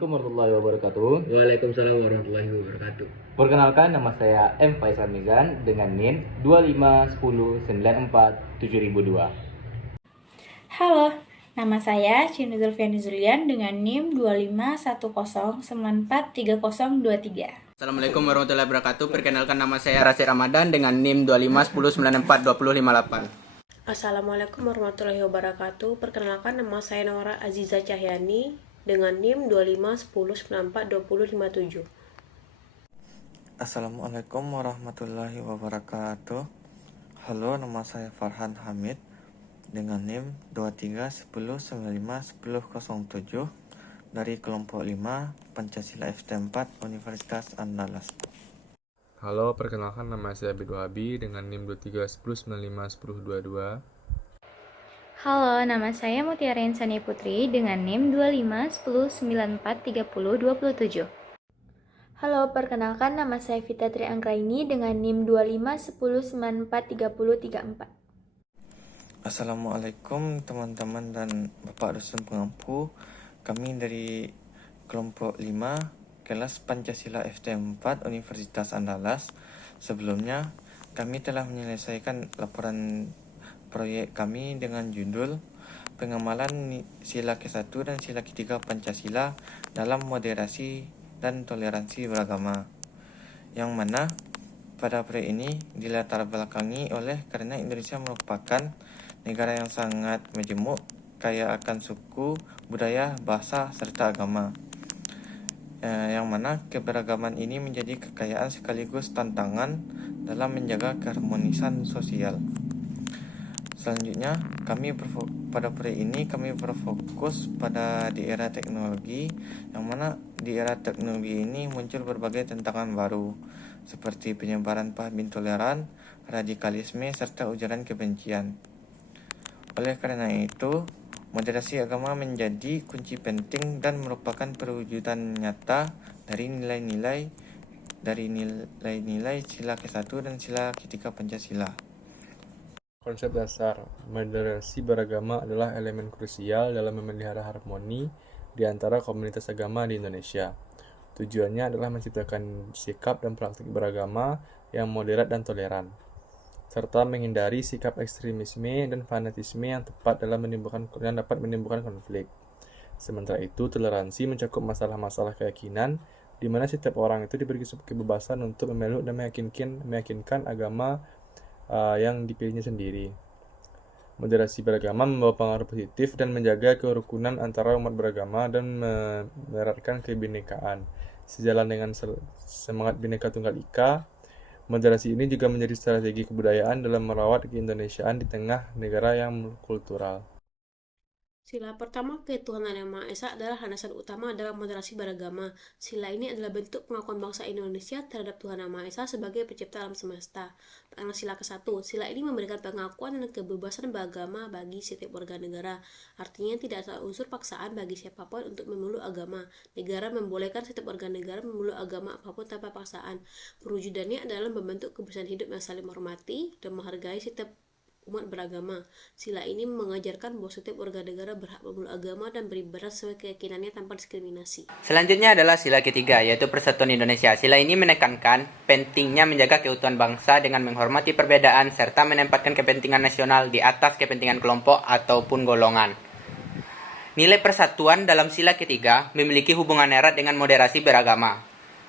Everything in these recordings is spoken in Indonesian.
Assalamualaikum warahmatullahi wabarakatuh. Waalaikumsalam warahmatullahi wabarakatuh. Perkenalkan, nama saya M. Faisal Mizan dengan NIM 2510947002. Halo, nama saya Cindy Zulfiani Zulian dengan NIM 2510943023. Assalamualaikum warahmatullahi wabarakatuh. Perkenalkan, nama saya Rasid Ramadan dengan NIM 2510942058. Assalamualaikum warahmatullahi wabarakatuh. Perkenalkan, nama saya Nora Aziza Cahyani dengan NIM 2510942057. Assalamualaikum warahmatullahi wabarakatuh. Halo, nama saya Farhan Hamid dengan NIM 2310951007 dari kelompok 5 Pancasila FT4 Universitas Andalas. Halo, perkenalkan, nama saya Abid Wahabi dengan NIM 2310951022. Halo, nama saya Mutiara Insani Putri dengan NIM 2510943027. Halo, perkenalkan, nama saya Vita Tri Anggraini dengan NIM 2510943034. Assalamualaikum teman-teman dan Bapak Dosen Pengampu. Kami dari kelompok 5 kelas Pancasila FT4 Universitas Andalas. Sebelumnya, kami telah menyelesaikan laporan proyek kami dengan judul Pengamalan Sila ke-1 dan Sila ke-3 Pancasila dalam Moderasi dan Toleransi Beragama, yang mana pada proyek ini dilatar belakangi oleh karena Indonesia merupakan negara yang sangat majemuk, kaya akan suku, budaya, bahasa, serta agama, yang mana keberagaman ini menjadi kekayaan sekaligus tantangan dalam menjaga keharmonisan sosial. Selanjutnya, pada proyek ini kami berfokus pada di era teknologi, yang mana di era teknologi ini muncul berbagai tantangan baru seperti penyebaran paham intoleran, radikalisme, serta ujaran kebencian. Oleh karena itu, moderasi agama menjadi kunci penting dan merupakan perwujudan nyata dari nilai-nilai sila ke-1 dan sila ke-3 Pancasila. Konsep dasar moderasi beragama adalah elemen krusial dalam memelihara harmoni di antara komunitas agama di Indonesia. Tujuannya adalah menciptakan sikap dan praktik beragama yang moderat dan toleran, serta menghindari sikap ekstremisme dan fanatisme yang dapat menimbulkan konflik. Sementara itu, toleransi mencakup masalah-masalah keyakinan, di mana setiap orang itu diberi kebebasan untuk memeluk dan meyakinkan agama yang dipilihnya sendiri. Moderasi beragama membawa pengaruh positif dan menjaga kerukunan antara umat beragama dan memeratkan kebinekaan. Sejalan dengan semangat Bhinneka Tunggal Ika, moderasi ini juga menjadi strategi kebudayaan dalam merawat keindonesiaan di tengah negara yang multikultural. Sila pertama, ketuhanan Yang Maha Esa adalah landasan utama dalam moderasi beragama. Sila ini adalah bentuk pengakuan bangsa Indonesia terhadap Tuhan Yang Maha Esa sebagai pencipta alam semesta. Karena sila ke-1, sila ini memberikan pengakuan dan kebebasan beragama bagi setiap warga negara. Artinya tidak ada unsur paksaan bagi siapapun untuk memeluk agama. Negara membolehkan setiap warga negara memeluk agama apapun tanpa paksaan. Perwujudannya adalah membentuk kebersihan hidup yang saling menghormati dan menghargai setiap umat beragama. Sila ini mengajarkan bahwa setiap warga negara berhak memeluk agama dan beribadah sesuai keyakinannya tanpa diskriminasi. Selanjutnya adalah sila ketiga, yaitu Persatuan Indonesia. Sila ini menekankan pentingnya menjaga keutuhan bangsa dengan menghormati perbedaan serta menempatkan kepentingan nasional di atas kepentingan kelompok ataupun golongan. Nilai persatuan dalam sila ketiga memiliki hubungan erat dengan moderasi beragama.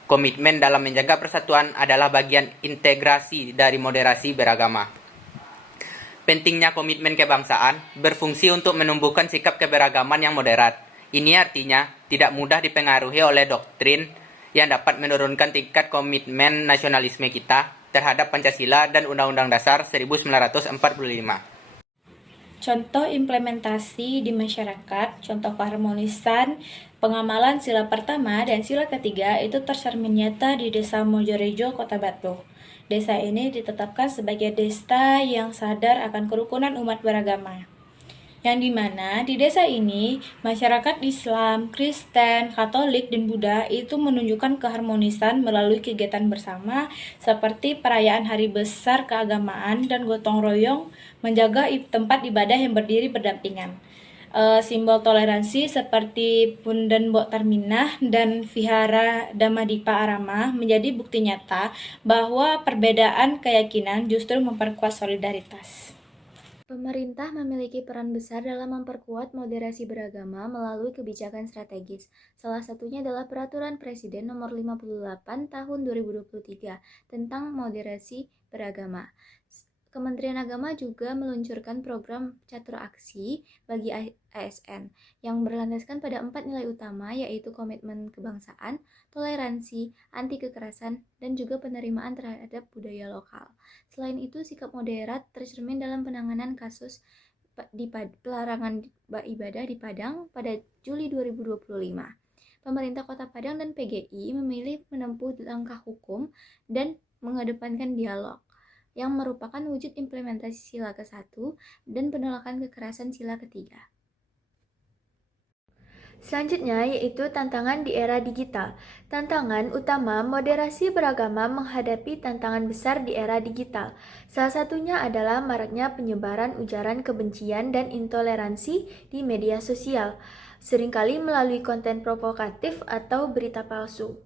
Komitmen dalam menjaga persatuan adalah bagian integrasi dari moderasi beragama. Pentingnya komitmen kebangsaan berfungsi untuk menumbuhkan sikap keberagaman yang moderat. Ini artinya tidak mudah dipengaruhi oleh doktrin yang dapat menurunkan tingkat komitmen nasionalisme kita terhadap Pancasila dan Undang-Undang Dasar 1945. Contoh implementasi di masyarakat, contoh keharmonisan pengamalan sila pertama dan sila ketiga itu tercermin nyata di Desa Mojorejo, Kota Batu. Desa ini ditetapkan sebagai desa yang sadar akan kerukunan umat beragama. Yang dimana di desa ini, masyarakat Islam, Kristen, Katolik, dan Buddha itu menunjukkan keharmonisan melalui kegiatan bersama seperti perayaan hari besar keagamaan dan gotong royong menjaga tempat ibadah yang berdiri berdampingan. simbol toleransi seperti Punden Bok Terminah dan Vihara Dhammadippa Arama menjadi bukti nyata bahwa perbedaan keyakinan justru memperkuat solidaritas. Pemerintah memiliki peran besar dalam memperkuat moderasi beragama melalui kebijakan strategis. Salah satunya adalah Peraturan Presiden Nomor 58 Tahun 2023 tentang moderasi beragama. Kementerian Agama juga meluncurkan program Catur Aksi bagi ASN yang berlandaskan pada 4 nilai utama, yaitu komitmen kebangsaan, toleransi, anti kekerasan, dan juga penerimaan terhadap budaya lokal. Selain itu, sikap moderat tercermin dalam penanganan kasus pelarangan ibadah di Padang pada Juli 2025. Pemerintah Kota Padang dan PGI memilih menempuh langkah hukum dan mengedepankan dialog, yang merupakan wujud implementasi sila ke-1 dan penolakan kekerasan sila ke-3. Selanjutnya yaitu tantangan di era digital. Tantangan utama moderasi beragama menghadapi tantangan besar di era digital. Salah satunya adalah maraknya penyebaran ujaran kebencian dan intoleransi di media sosial, seringkali melalui konten provokatif atau berita palsu.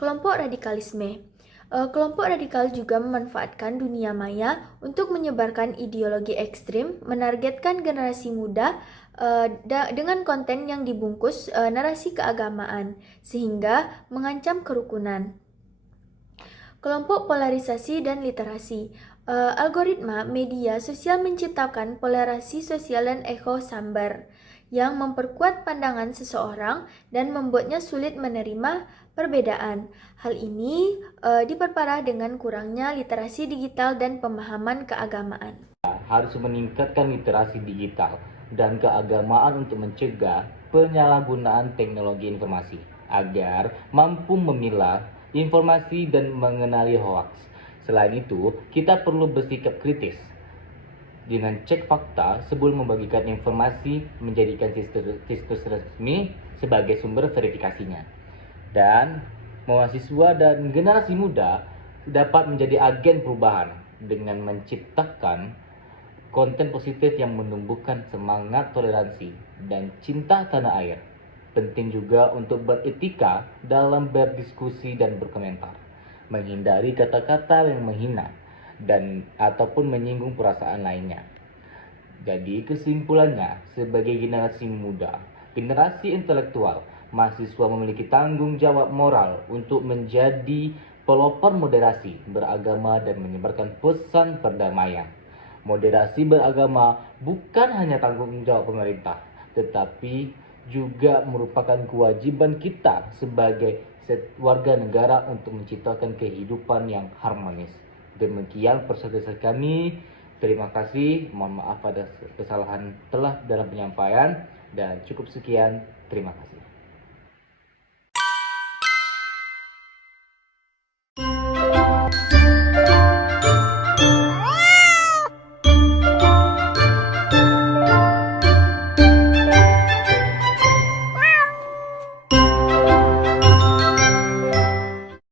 Kelompok radikalisme. Kelompok radikal juga memanfaatkan dunia maya untuk menyebarkan ideologi ekstrim, menargetkan generasi muda dengan konten yang dibungkus narasi keagamaan, sehingga mengancam kerukunan. Kelompok polarisasi dan literasi. Algoritma media sosial menciptakan polarisasi sosial dan echo chamber yang memperkuat pandangan seseorang dan membuatnya sulit menerima perbedaan. Hal ini diperparah dengan kurangnya literasi digital dan pemahaman keagamaan. Harus meningkatkan literasi digital dan keagamaan untuk mencegah penyalahgunaan teknologi informasi agar mampu memilah informasi dan mengenali hoaks. Selain itu, kita perlu bersikap kritis dengan cek fakta sebelum membagikan informasi, menjadikan situs resmi sebagai sumber verifikasinya. Dan mahasiswa dan generasi muda dapat menjadi agen perubahan dengan menciptakan konten positif yang menumbuhkan semangat toleransi dan cinta tanah air. Penting juga untuk beretika dalam berdiskusi dan berkomentar, menghindari kata-kata yang menghina dan ataupun menyinggung perasaan lainnya. Jadi kesimpulannya, sebagai generasi muda, generasi intelektual, mahasiswa memiliki tanggung jawab moral untuk menjadi pelopor moderasi beragama dan menyebarkan pesan perdamaian. Moderasi beragama bukan hanya tanggung jawab pemerintah, tetapi juga merupakan kewajiban kita sebagai warga negara untuk menciptakan kehidupan yang harmonis. Demikian persentasenya kami. Terima kasih. Mohon maaf pada kesalahan telah dalam penyampaian dan cukup sekian. Terima kasih.